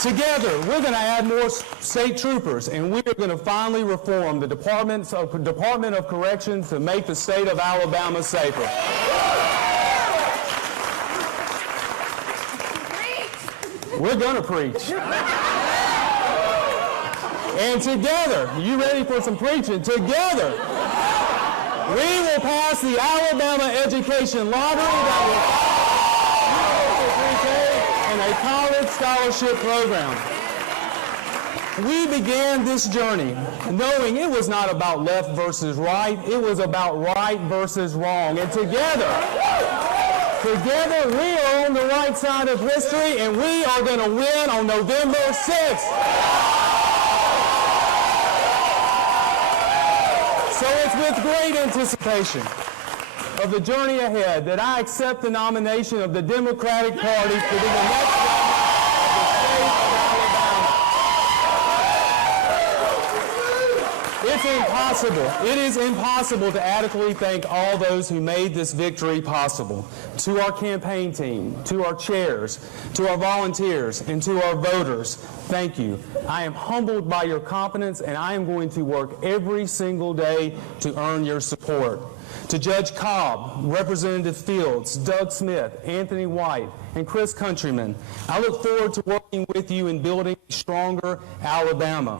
Together, we're going to add more state troopers, and we are going to finally reform the Department of Corrections to make the state of Alabama safer. We're going to preach. And together, you ready for some preaching? Together, we will pass the Alabama Education Lottery that will and a college scholarship program. We began this journey knowing it was not about left versus right, it was about right versus wrong. And together we are on the right side of history, and we are going to win on November 6th. So it's with great anticipation of the journey ahead that I accept the nomination of the Democratic Party to be the next governor of the state of Alabama. It's impossible. It is impossible to adequately thank all those who made this victory possible. To our campaign team, to our chairs, to our volunteers, and to our voters, thank you. I am humbled by your confidence, and I am going to work every single day to earn your support. To Judge Cobb, Representative Fields, Doug Smith, Anthony White, and Chris Countryman, I look forward to working with you in building a stronger Alabama.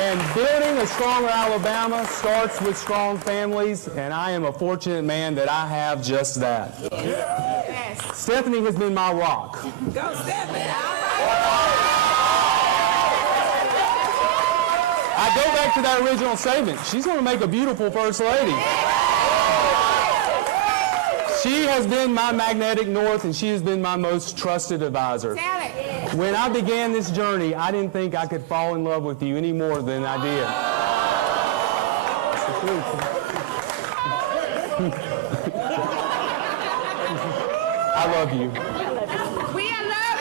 And building a stronger Alabama starts with strong families, and I am a fortunate man that I have just that. Yes. Stephanie has been my rock. Go, Stephanie! I go back to that original statement. She's going to make a beautiful First Lady. She has been my magnetic north, and she has been my most trusted advisor. When I began this journey, I didn't think I could fall in love with you any more than I did. I love you. We love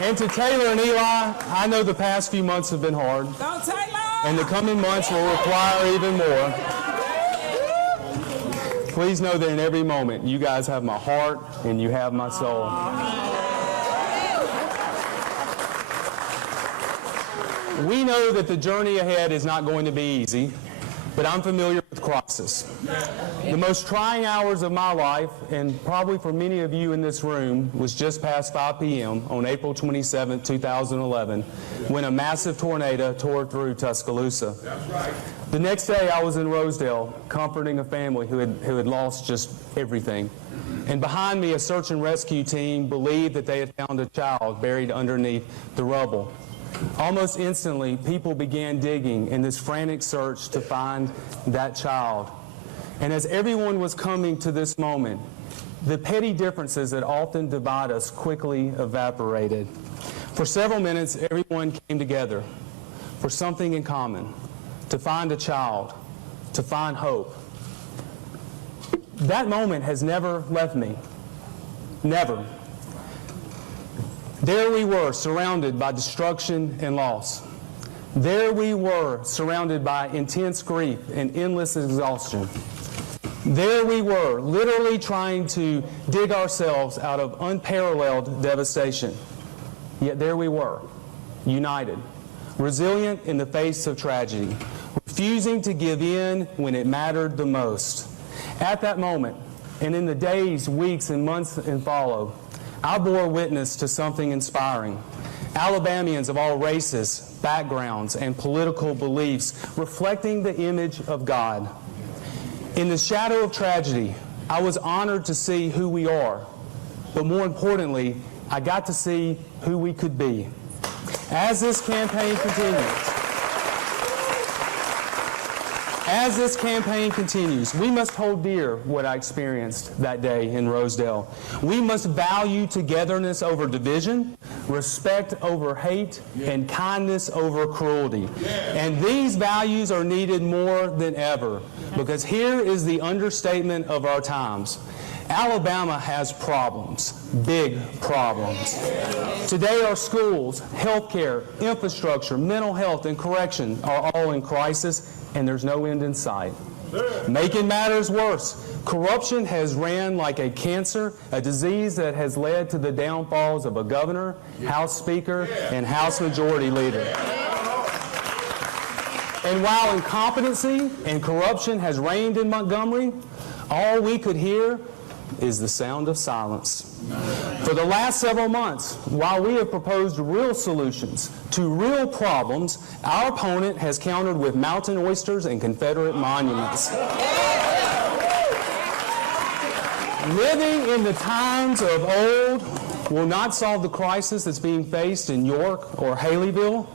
you. And to Taylor and Eli, I know the past few months have been hard. Go, Taylor! And the coming months will require even more. Please know that in every moment, you guys have my heart and you have my soul. We know that the journey ahead is not going to be easy, but I'm familiar with crisis. The most trying hours of my life, and probably for many of you in this room, was just past 5 p.m. on April 27, 2011, when a massive tornado tore through Tuscaloosa. The next day, I was in Rosedale, comforting a family who had lost just everything. And behind me, a search and rescue team believed that they had found a child buried underneath the rubble. Almost instantly, people began digging in this frantic search to find that child. And as everyone was coming to this moment, the petty differences that often divide us quickly evaporated. For several minutes, everyone came together for something in common, to find a child, to find hope. That moment has never left me. Never. There we were, surrounded by destruction and loss. There we were, surrounded by intense grief and endless exhaustion. There we were, literally trying to dig ourselves out of unparalleled devastation. Yet there we were, united, resilient in the face of tragedy, refusing to give in when it mattered the most. At that moment, and in the days, weeks, and months that followed, I bore witness to something inspiring. Alabamians of all races, backgrounds, and political beliefs reflecting the image of God. In the shadow of tragedy, I was honored to see who we are, but more importantly, I got to see who we could be. As this campaign continues, we must hold dear what I experienced that day in Rosedale. We must value togetherness over division, respect over hate, and kindness over cruelty. And these values are needed more than ever, because here is the understatement of our times. Alabama has problems, big problems. Today our schools, healthcare, infrastructure, mental health, and correction are all in crisis, and there's no end in sight. Making matters worse, corruption has ran like a cancer, a disease that has led to the downfalls of a governor, House Speaker, and House Majority Leader. And while incompetency and corruption has reigned in Montgomery, all we could hear is the sound of silence. For the last several months, while we have proposed real solutions to real problems, our opponent has countered with mountain oysters and Confederate monuments. Living in the times of old will not solve the crisis that's being faced in York or Haleyville,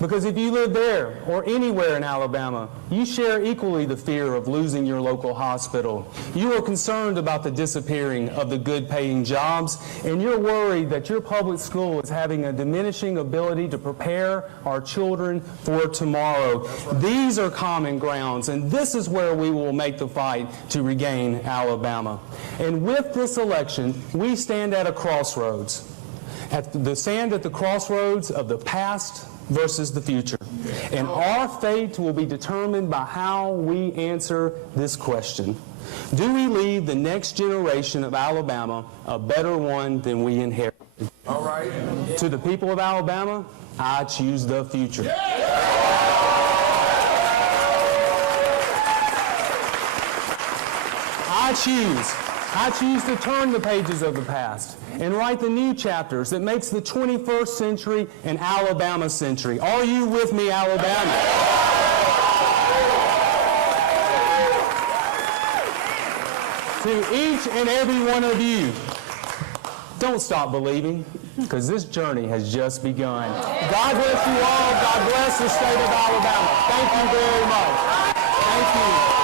because if you live there or anywhere in Alabama, you share equally the fear of losing your local hospital. You are concerned about the disappearing of the good-paying jobs, and you're worried that your public school is having a diminishing ability to prepare our children for tomorrow. These are common grounds, and this is where we will make the fight to regain Alabama. And with this election, we stand at a crossroads. Stand at the crossroads of the past versus the future. And our fate will be determined by how we answer this question. Do we leave the next generation of Alabama a better one than we inherited? All right. To the people of Alabama, I choose the future. I choose to turn the pages of the past and write the new chapters that makes the 21st century an Alabama century. Are you with me, Alabama? To each and every one of you, don't stop believing, because this journey has just begun. God bless you all. God bless the state of Alabama. Thank you very much. Thank you.